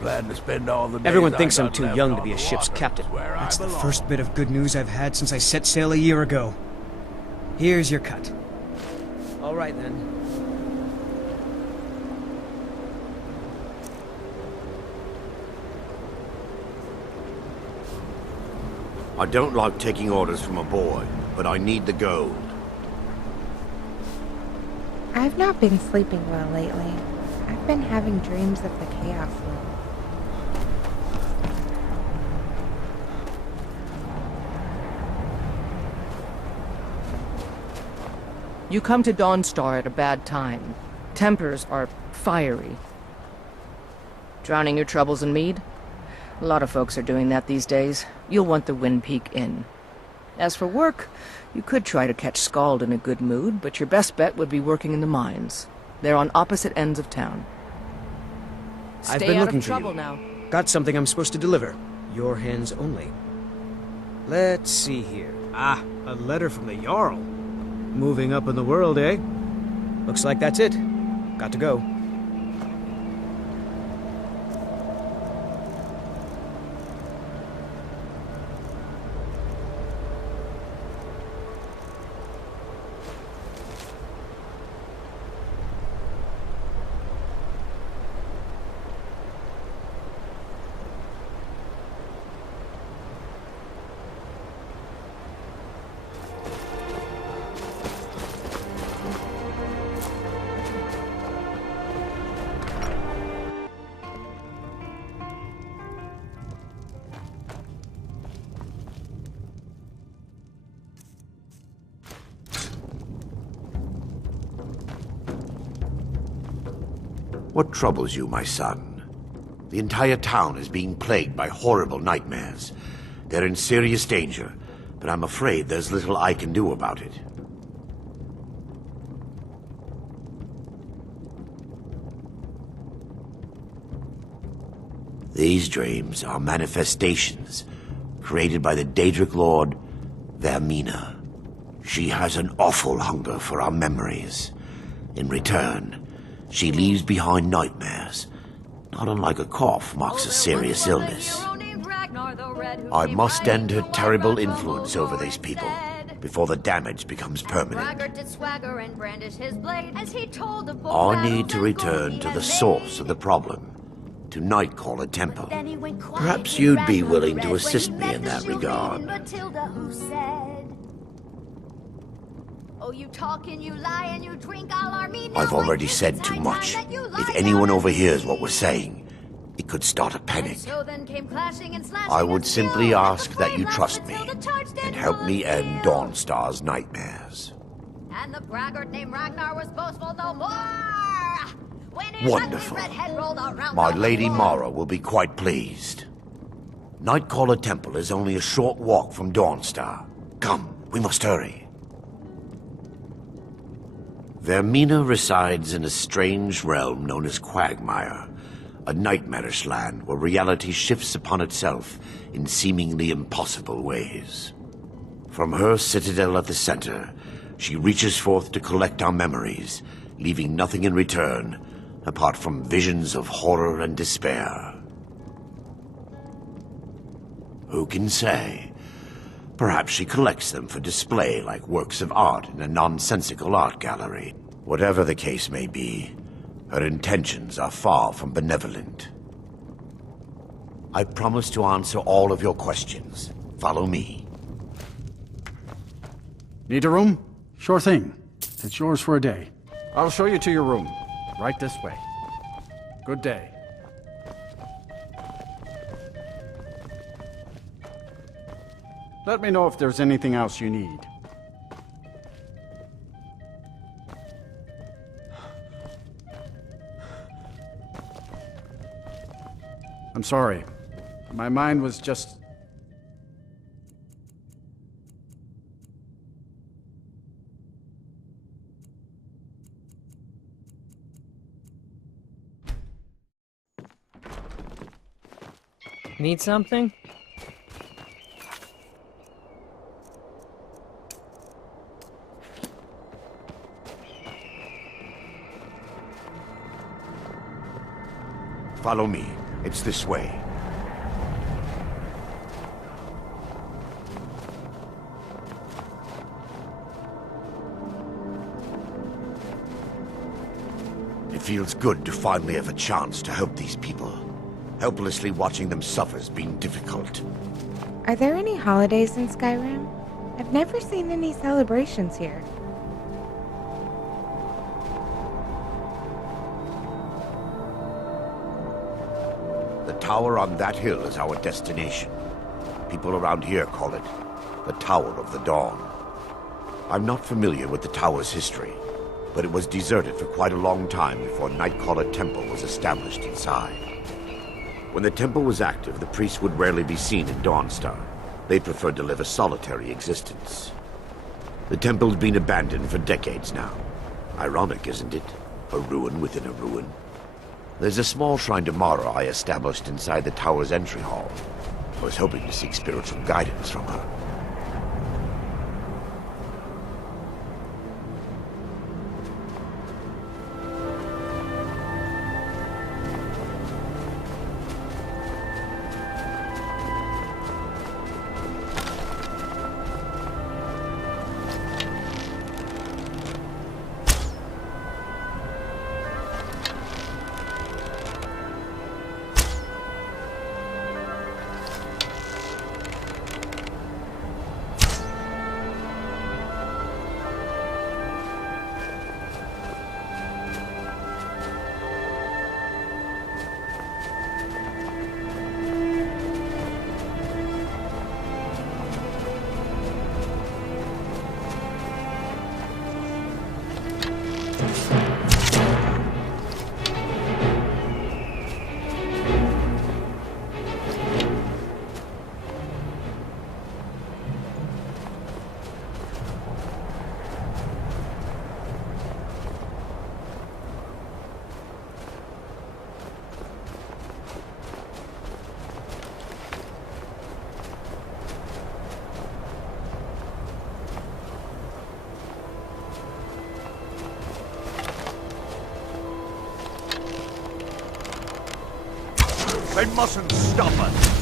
plan to spend all the days Everyone I thinks I'm got too left young to on be a the ship's water captain. is where I That's the belong. first bit of good news I've had since I set sail a year ago. Here's your cut. All right, then. I don't like taking orders from a boy, but I need the gold. I've not been sleeping well lately. I've been having dreams of the Chaos Lord. You come to Dawnstar at a bad time. Tempers are fiery. Drowning your troubles in mead? A lot of folks are doing that these days. You'll want the Wind Peak Inn. As for work, you could try to catch Scald in a good mood, but your best bet would be working in the mines. They're on opposite ends of town. I've Stay been out looking of for trouble you. now. Got something I'm supposed to deliver. Your hands only. Let's see here. Ah, a letter from the Jarl. Moving up in the world, eh? Looks like that's it. Got to go. What troubles you, my son? The entire town is being plagued by horrible nightmares. They're in serious danger, but I'm afraid there's little I can do about it. These dreams are manifestations created by the Daedric Lord, Vermina. She has an awful hunger for our memories. In return, she leaves behind nightmares, not unlike a cough marks a serious illness. I must end her terrible influence over these people before the damage becomes permanent. I need to return to the source of the problem, to Nightcaller Temple. Perhaps you'd be willing to assist me in that regard. I've already said too much. If anyone overhears what we're saying, it could start a panic. I would simply ask that you trust me and help me end Dawnstar's nightmares. And the braggart named Ragnar was boastful no more. Wonderful. My Lady Mara will be quite pleased. Nightcaller Temple is only a short walk from Dawnstar. Come, we must hurry. Vermina resides in a strange realm known as Quagmire, a nightmarish land where reality shifts upon itself in seemingly impossible ways. From her citadel at the center, she reaches forth to collect our memories, leaving nothing in return apart from visions of horror and despair. Who can say? Perhaps she collects them for display like works of art in a nonsensical art gallery. Whatever the case may be, her intentions are far from benevolent. I promise to answer all of your questions. Follow me. Need a room? Sure thing. It's yours for a day. I'll show you to your room. Right this way. Good day. Let me know if there's anything else you need. I'm sorry. My mind was just... Need something? Follow me. It's this way. It feels good to finally have a chance to help these people. Helplessly watching them suffer's been difficult. Are there any holidays in Skyrim? I've never seen any celebrations here. The tower on that hill is our destination. People around here call it the Tower of the Dawn. I'm not familiar with the tower's history, but it was deserted for quite a long time before Nightcaller Temple was established inside. When the temple was active, the priests would rarely be seen in Dawnstar. They preferred to live a solitary existence. The temple's been abandoned for decades now. Ironic, isn't it? A ruin within a ruin. There's a small shrine to Mara I established inside the tower's entry hall. I was hoping to seek spiritual guidance from her. They mustn't stop us!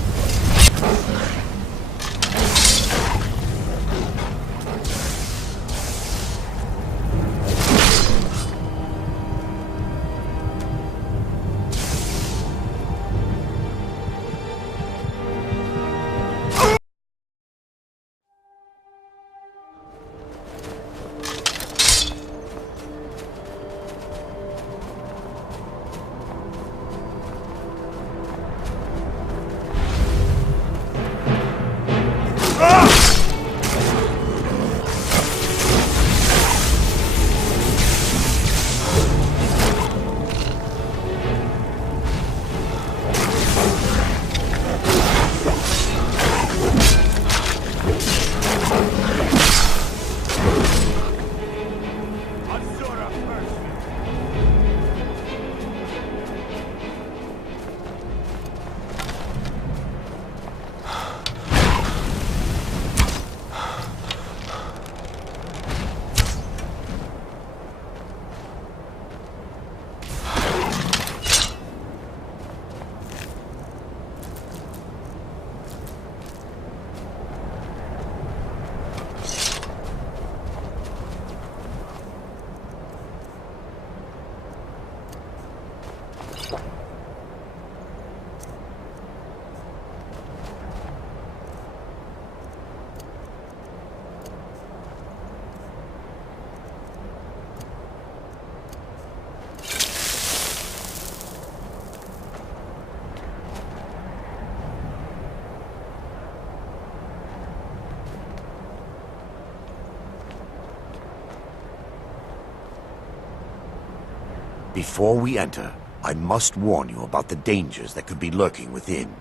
Before we enter, I must warn you about the dangers that could be lurking within.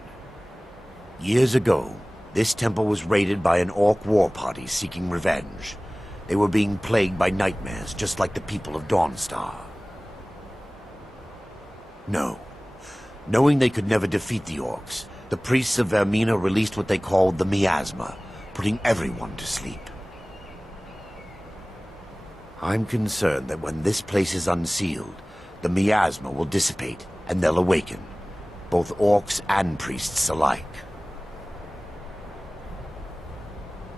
Years ago, this temple was raided by an orc war party seeking revenge. They were being plagued by nightmares, just like the people of Dawnstar. No. Knowing they could never defeat the orcs, the priests of Vermina released what they called the miasma, putting everyone to sleep. I'm concerned that when this place is unsealed, the miasma will dissipate, and they'll awaken. both orcs and priests alike.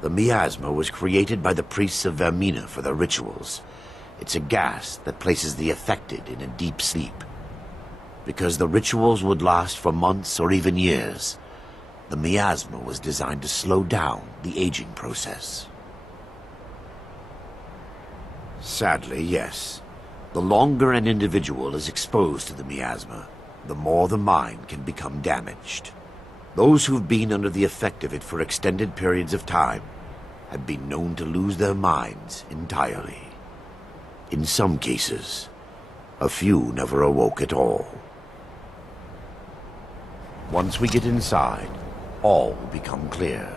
The miasma was created by the priests of Vermina for their rituals. It's a gas that places the affected in a deep sleep. Because the rituals would last for months or even years, the miasma was designed to slow down the aging process. Sadly, yes. The longer an individual is exposed to the miasma, the more the mind can become damaged. Those who've been under the effect of it for extended periods of time have been known to lose their minds entirely. In some cases, a few never awoke at all. Once we get inside, all will become clear.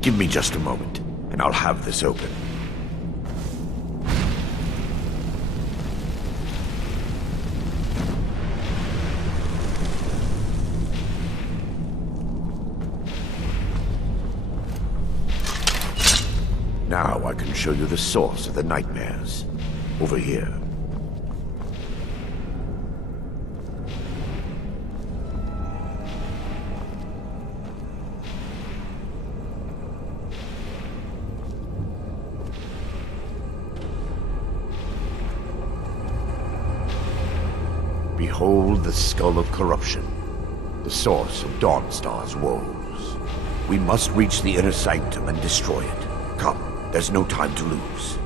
Give me just a moment, and I'll have this open. Now I can show you the source of the nightmares. Over here. Behold the Skull of Corruption, the source of Dawnstar's woes. We must reach the inner sanctum and destroy it. Come, there's no time to lose.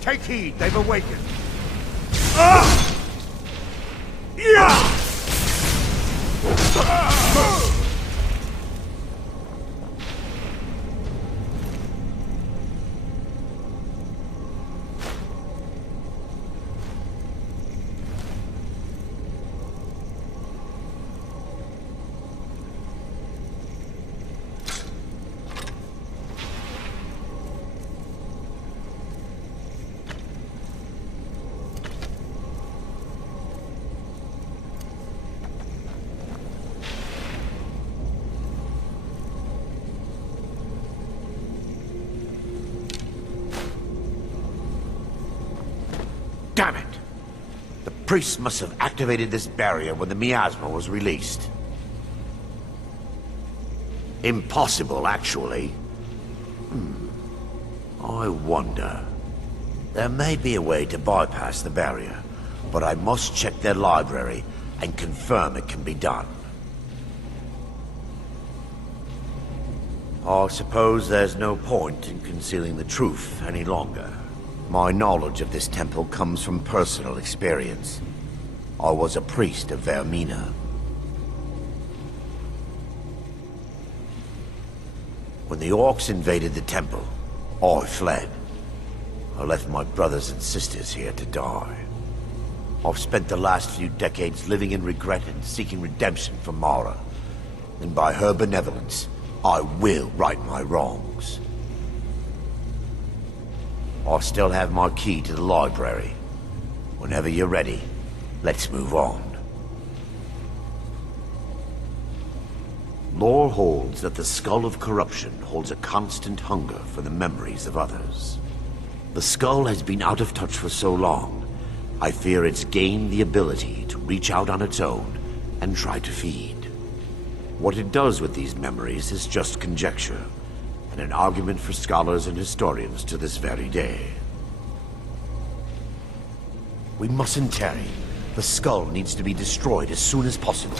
Take heed, they've awakened. Ah! Yeah! Damn it! The priests must have activated this barrier when the miasma was released. Impossible, actually. I wonder. There may be a way to bypass the barrier, but I must check their library and confirm it can be done. I suppose there's no point in concealing the truth any longer. My knowledge of this temple comes from personal experience. I was a priest of Vermina. When the orcs invaded the temple, I fled. I left my brothers and sisters here to die. I've spent the last few decades living in regret and seeking redemption from Mara. And by her benevolence, I will right my wrongs. I still have my key to the library. Whenever you're ready, let's move on. Lore holds that the Skull of Corruption holds a constant hunger for the memories of others. The skull has been out of touch for so long, I fear it's gained the ability to reach out on its own and try to feed. What it does with these memories is just conjecture, and an argument for scholars and historians to this very day. We mustn't tarry. The skull needs to be destroyed as soon as possible.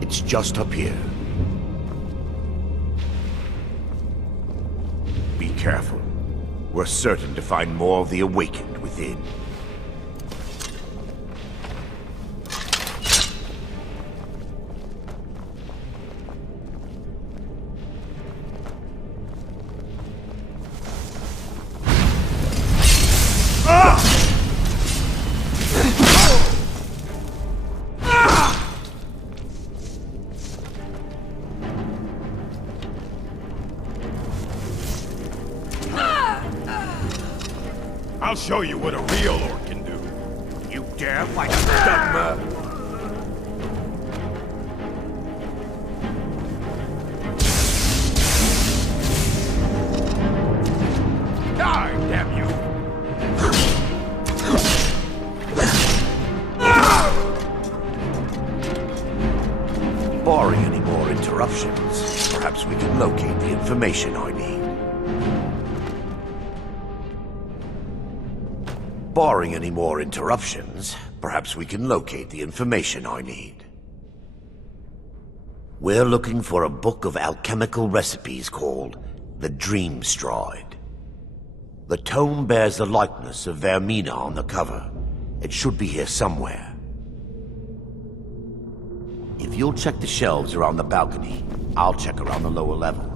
It's just up here. Be careful. We're certain to find more of the Awakened within. I'll show you what a real orc can do. You dare fight a Dugmer? Die, damn you! Barring any more interruptions, perhaps we can locate the information I need. Barring any more interruptions, perhaps we can locate the information I need. We're looking for a book of alchemical recipes called the Dream Stride. The tome bears the likeness of Vermina on the cover. It should be here somewhere. If you'll check the shelves around the balcony, I'll check around the lower level.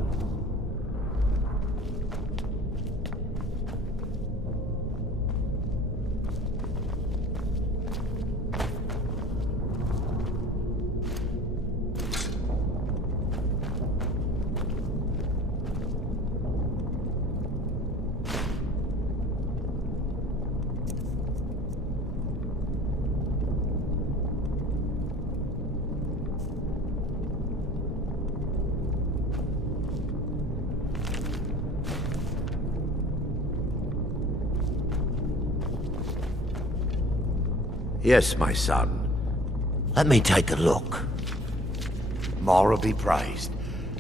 Yes, my son. Let me take a look. Mara be praised.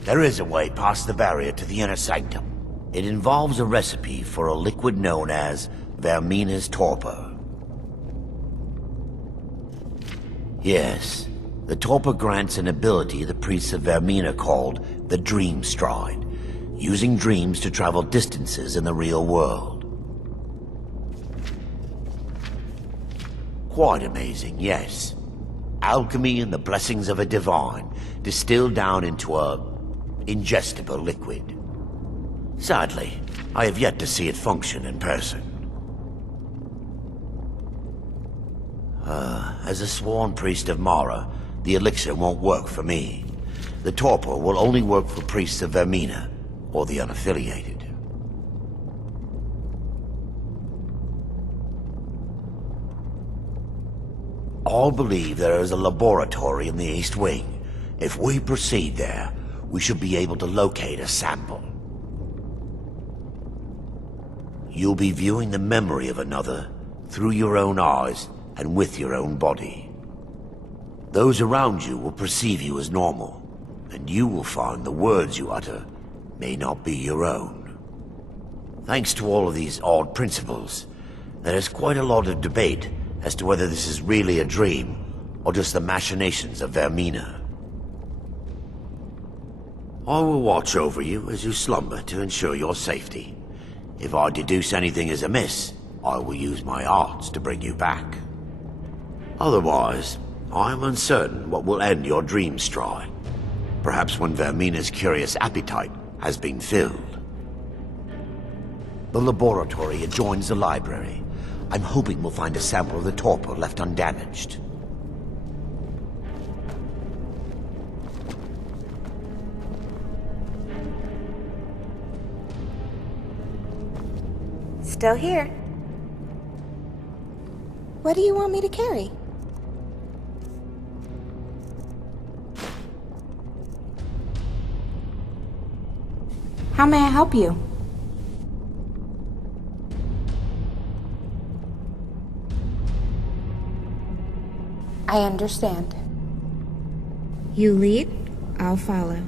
There is a way past the barrier to the inner sanctum. It involves a recipe for a liquid known as Vermina's torpor. Yes, the torpor grants an ability the priests of Vermina called the Dream Stride, using dreams to travel distances in the real world. Quite amazing, yes. Alchemy and the blessings of a divine, distilled down into a ingestible liquid. Sadly, I have yet to see it function in person. As a sworn priest of Mara, the elixir won't work for me. The torpor will only work for priests of Vermina, or the unaffiliated. All believe there is a laboratory in the East Wing. If we proceed there, we should be able to locate a sample. You'll be viewing the memory of another through your own eyes and with your own body. Those around you will perceive you as normal, and you will find the words you utter may not be your own. Thanks to all of these odd principles, there is quite a lot of debate as to whether this is really a dream, or just the machinations of Vermina. I will watch over you as you slumber to ensure your safety. If I deduce anything is amiss, I will use my arts to bring you back. Otherwise, I am uncertain what will end your dream stride. Perhaps when Vermina's curious appetite has been filled. The laboratory adjoins the library. I'm hoping we'll find a sample of the torpor left undamaged. Still here. What do you want me to carry? How may I help you? I understand. You lead, I'll follow.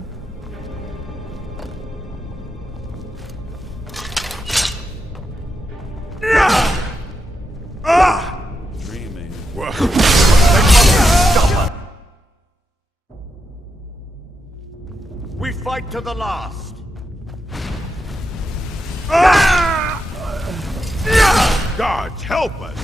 fight to the last. Gods, help us!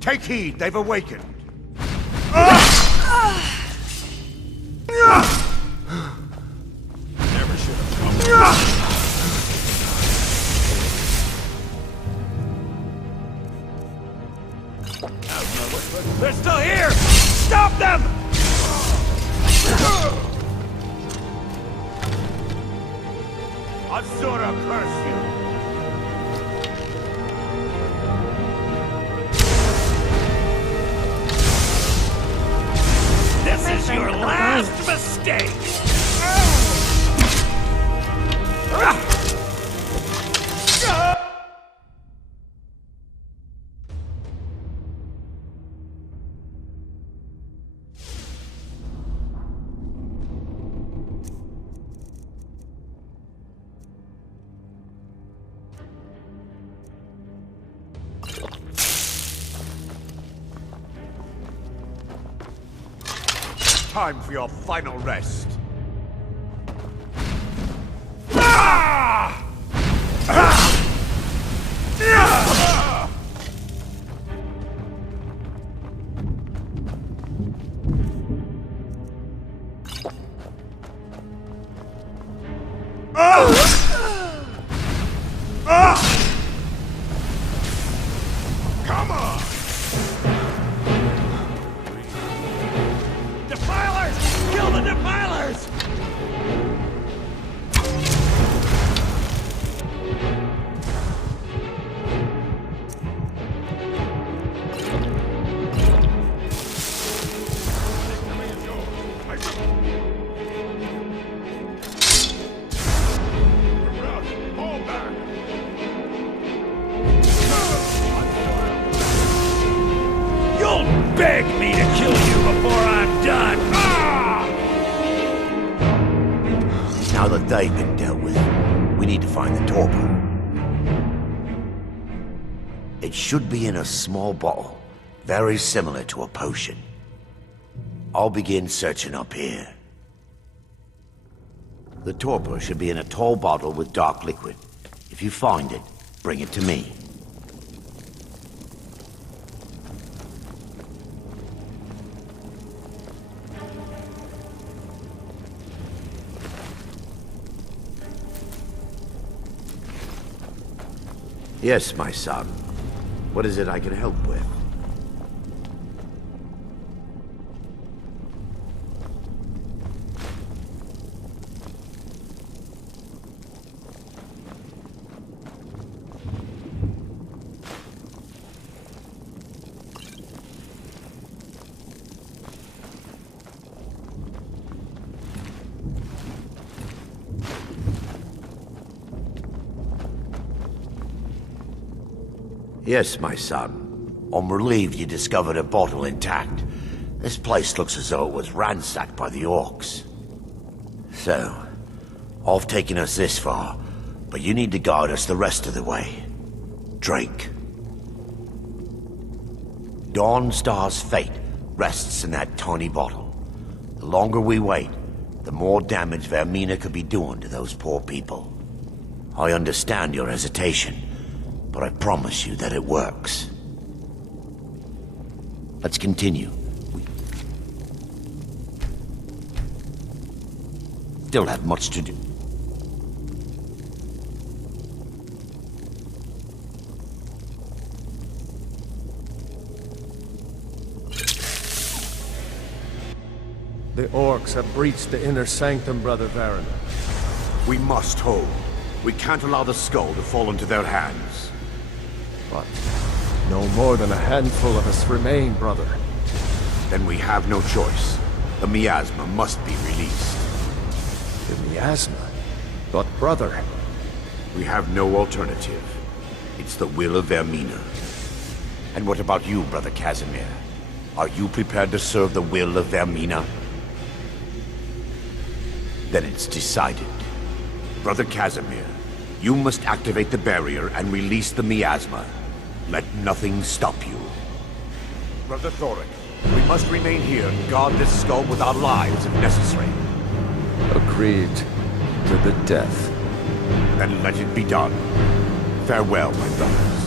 Take heed, they've awakened. Never should have come. They're still here! Stop them! Azura curse you! This is your last mistake! Time for your final rest. Come on! Defilers! Kill the defilers! Fall back! You'll beg me to kill you before I'm done! Now that they've been dealt with, we need to find the torpor. It should be in a small bottle, very similar to a potion. I'll begin searching up here. The torpor should be in a tall bottle with dark liquid. If you find it, bring it to me. Yes, my son. What is it I can help with? Yes, my son. I'm relieved you discovered a bottle intact. This place looks as though it was ransacked by the orcs. So, I've taken us this far, but you need to guide us the rest of the way. Drink. Dawnstar's fate rests in that tiny bottle. The longer we wait, the more damage Vermina could be doing to those poor people. I understand your hesitation, but I promise you that it works. Let's continue. We still have much to do. The orcs have breached the inner sanctum, Brother Varen. We must hold. We can't allow the skull to fall into their hands. But no more than a handful of us remain, brother. Then we have no choice. The miasma must be released. The miasma? But brother... We have no alternative. It's the will of Vermina. And what about you, Brother Casimir? Are you prepared to serve the will of Vermina? Then it's decided. Brother Casimir, you must activate the barrier and release the miasma. Let nothing stop you. Brother Thoric, we must remain here and guard this skull with our lives if necessary. Agreed to the death. Then let it be done. Farewell, my brothers.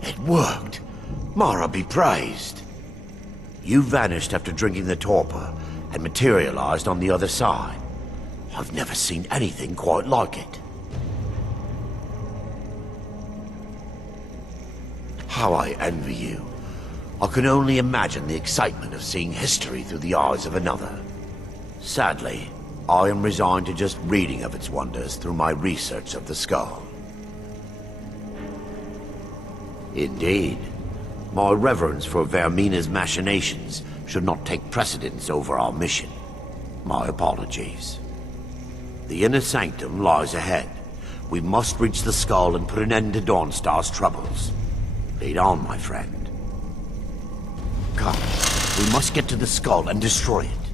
It worked. Mara be praised. You vanished after drinking the torpor and materialized on the other side. I've never seen anything quite like it. How I envy you. I can only imagine the excitement of seeing history through the eyes of another. Sadly, I am resigned to just reading of its wonders through my research of the skull. Indeed. My reverence for Vermina's machinations should not take precedence over our mission. My apologies. The inner sanctum lies ahead. We must reach the skull and put an end to Dawnstar's troubles. Lead on, my friend. Come, we must get to the skull and destroy it.